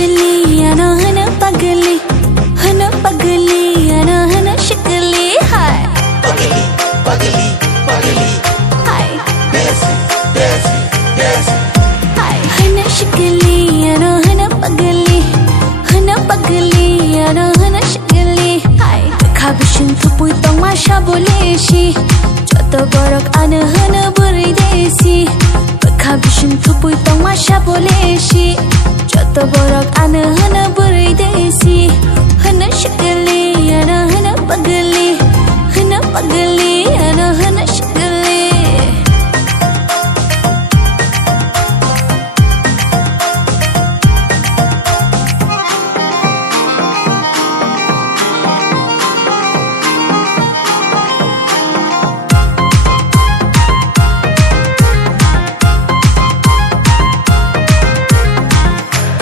शिकली अना हना पगली अना हना शिकली हाय पगली पगली पगली हाय देसी देसी देसी हाय हना शिकली अना हना पगली अना हना शिकली हाय खाबिशिन थुपुई तong masha boleshi joto borok ana hana buri desi खाबिशिन थुपुई तong masha boleshi joto borok ana hana buri desi hana शिकली अना हना पगली अना हना शिकली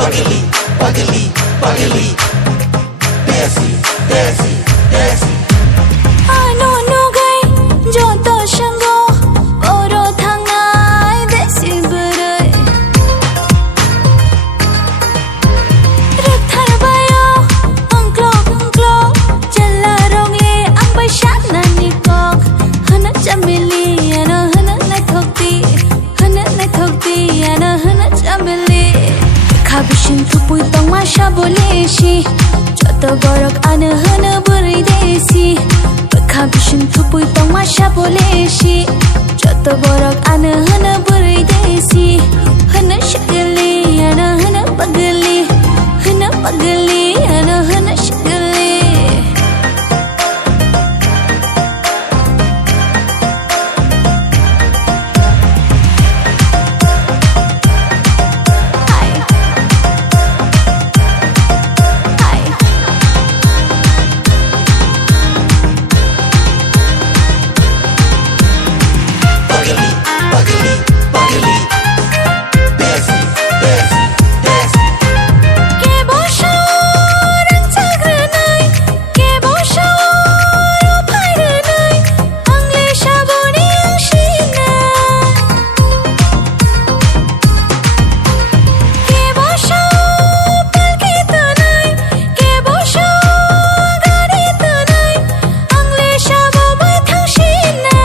पगली पगली पगली देसी देसी देसी ano nugai joto shango oro thangai desi burai rathar bayo angklo jalla ronge ambai shana nikok hana chamili ana hana na thokti ana hana chamili खाबिशिन थुपुई तong masha boleshi joto borok ana hana buri desi खाबिशिन थुपुई तong masha boleshi joto borok ana hana buri desi hana शिकली ana hana पगली ana hana शिकली पगली पगली पगली देसी देसी देसी के बोशो रंचाग्रनाय के बोशो फायरनाय आंले शाबोनि आंशिना के बोशो पलकेतनाय के Osho गारितनाय आंले शाबो bai thangshina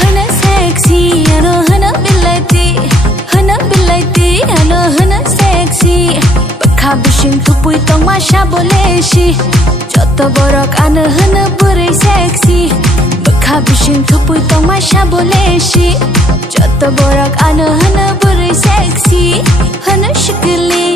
hana sexy ano hana bilaiti ano hana sexy खाबिशिन थुपुई तong masha boleshi joto borok ana hana buri sexy खाबिशिन थुपुई तong masha boleshi joto borok ana hana buri sexy hana शिकली